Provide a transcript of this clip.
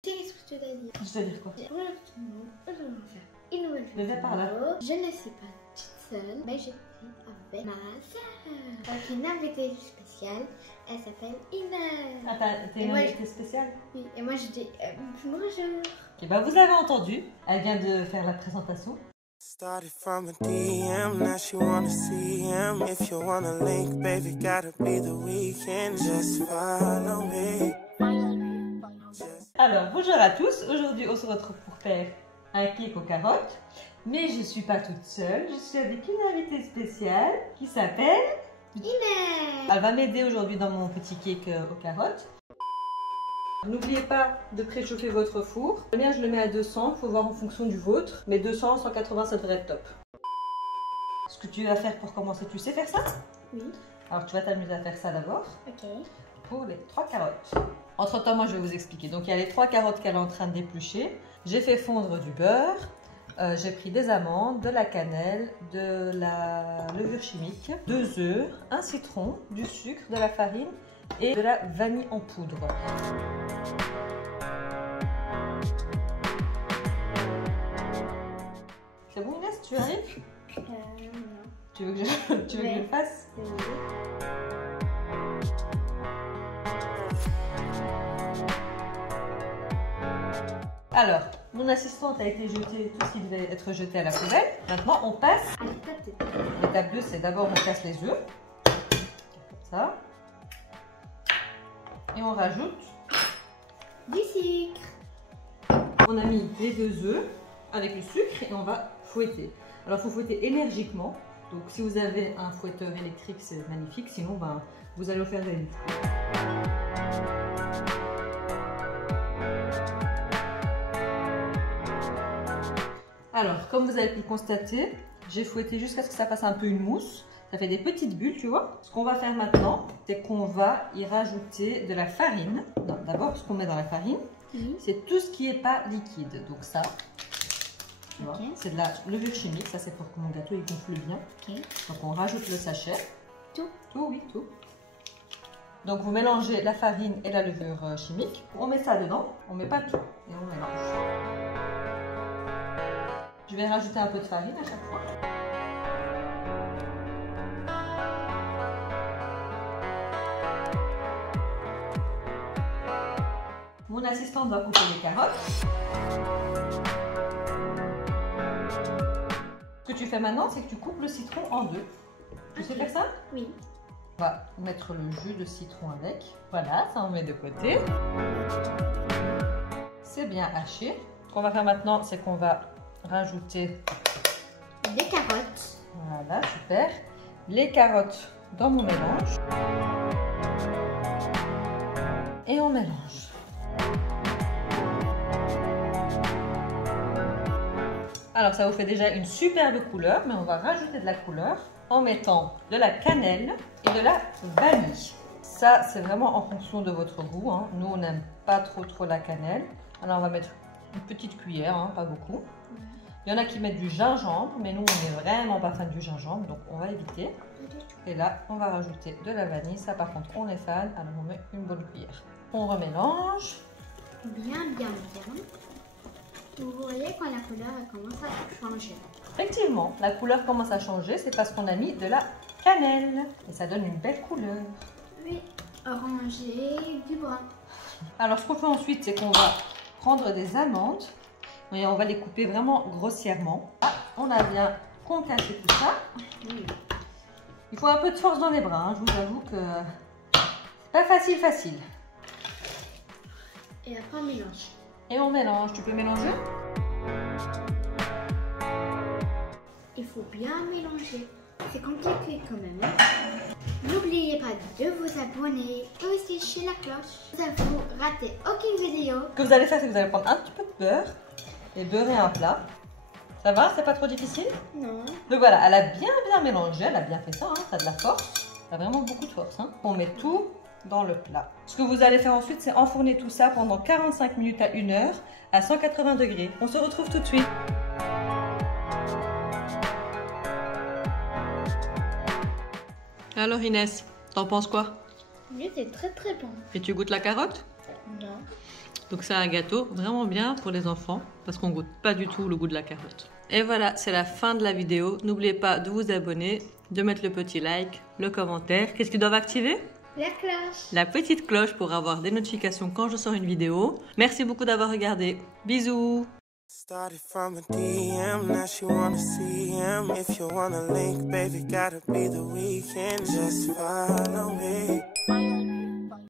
Tu sais ce que je dois dire? Je dois dire quoi? Bonjour tout le monde, aujourd'hui on va faire une nouvelle Je vais par là. Je ne suis pas toute seule, mais je suis avec ma soeur. Avec une invitée spéciale, elle s'appelle Inès. Ah, t'es une invitée spéciale? Oui, et moi je dis bonjour. Ok, bah vous avez entendu, elle vient de faire la présentation. Started from a DM, now she wanna see him. If you wanna link, baby, gotta be the weekend. Just follow me. Alors, bonjour à tous. Aujourd'hui, on se retrouve pour faire un cake aux carottes. Mais je ne suis pas toute seule. Je suis avec une invitée spéciale qui s'appelle Inès. Elle va m'aider aujourd'hui dans mon petit cake aux carottes. N'oubliez pas de préchauffer votre four. Le mien, je le mets à 200. Il faut voir en fonction du vôtre. Mais 200, 180, ça devrait être top. Ce que tu vas faire pour commencer, tu sais faire ça? Oui. Alors, tu vas t'amuser à faire ça d'abord. Ok. Pour les 3 carottes. Entre temps, moi je vais vous expliquer. Donc il y a les 3 carottes qu'elle est en train de d'éplucher. J'ai fait fondre du beurre. J'ai pris des amandes, de la cannelle, de la levure chimique, 2 œufs, un citron, du sucre, de la farine et de la vanille en poudre. C'est bon Inès, tu arrives? Non. Tu veux que je le fasse? Alors, mon assistante a été jetée, tout ce qui devait être jeté à la poubelle. Maintenant, on passe à l'étape 2. L'étape 2, c'est d'abord on casse les œufs. Comme ça. Et on rajoute Du sucre. On a mis les 2 œufs avec le sucre et on va fouetter. Alors, il faut fouetter énergiquement. Donc, si vous avez un fouetteur électrique, c'est magnifique. Sinon, ben, vous allez au faire de l'électrique. Alors, comme vous avez pu le constater, j'ai fouetté jusqu'à ce que ça fasse un peu une mousse. Ça fait des petites bulles, tu vois. Ce qu'on va faire maintenant, c'est qu'on va y rajouter de la farine. D'abord, ce qu'on met dans la farine, c'est tout ce qui n'est pas liquide. Donc ça, tu vois, c'est de la levure chimique. Ça, c'est pour que mon gâteau il gonfle bien. Donc on rajoute le sachet. Tout? Tout, oui, tout. Donc vous mélangez la farine et la levure chimique. On met ça dedans. On ne met pas tout et on mélange. Je vais rajouter un peu de farine à chaque fois. Mon assistante va couper les carottes. Ce que tu fais maintenant, c'est que tu coupes le citron en 2. Tu sais faire ça? Oui. On va mettre le jus de citron avec. Voilà, ça on met de côté. C'est bien haché. Ce qu'on va faire maintenant, c'est qu'on va rajouter des carottes. Voilà, super. Les carottes dans mon mélange. Et on mélange. Alors ça vous fait déjà une superbe couleur, mais on va rajouter de la couleur en mettant de la cannelle et de la vanille. Ça, c'est vraiment en fonction de votre goût, hein. Nous, on n'aime pas trop la cannelle. Alors on va mettre une petite cuillère, hein, pas beaucoup. Il y en a qui mettent du gingembre, mais nous, on n'est vraiment pas fan du gingembre, donc on va éviter. Et là, on va rajouter de la vanille. Ça, par contre, on est fan, alors on met une bonne cuillère. On remélange. Bien. Vous voyez quand la couleur commence à changer. Effectivement, la couleur commence à changer, c'est parce qu'on a mis de la cannelle. Et ça donne une belle couleur. Oui, orangé, du brun. Alors, ce qu'on fait ensuite, c'est qu'on va prendre des amandes. Et on va les couper vraiment grossièrement. Ah, on a bien concassé tout ça. Oui. Il faut un peu de force dans les bras, hein. Je vous avoue que c'est pas facile. Et après on mélange. Et on mélange. Tu peux mélanger? Il faut bien mélanger. C'est compliqué quand même. N'oubliez pas de vous abonner et aussi chez la cloche. Vous ratez aucune vidéo. Ce que vous allez faire, c'est que vous allez prendre un petit peu de beurre et beurrer un plat. Ça va? C'est pas trop difficile? Non. Donc voilà, elle a bien mélangé, elle a bien fait ça, hein. Ça a de la force. Ça a vraiment beaucoup de force, hein. On met tout dans le plat. Ce que vous allez faire ensuite, c'est enfourner tout ça pendant 45 minutes à 1 heure à 180 degrés. On se retrouve tout de suite. Alors Inès, t'en penses quoi? Oui, c'est très bon. Et tu goûtes la carotte? Non. Donc c'est un gâteau vraiment bien pour les enfants parce qu'on goûte pas du tout le goût de la carotte. Et voilà, c'est la fin de la vidéo. N'oubliez pas de vous abonner, de mettre le petit like, le commentaire. Qu'est-ce qu'ils doivent activer? La cloche. La petite cloche pour avoir des notifications quand je sors une vidéo. Merci beaucoup d'avoir regardé. Bisous. Started from a DM, now she wanna see him. If you wanna link, baby, gotta be the weekend. Just follow me.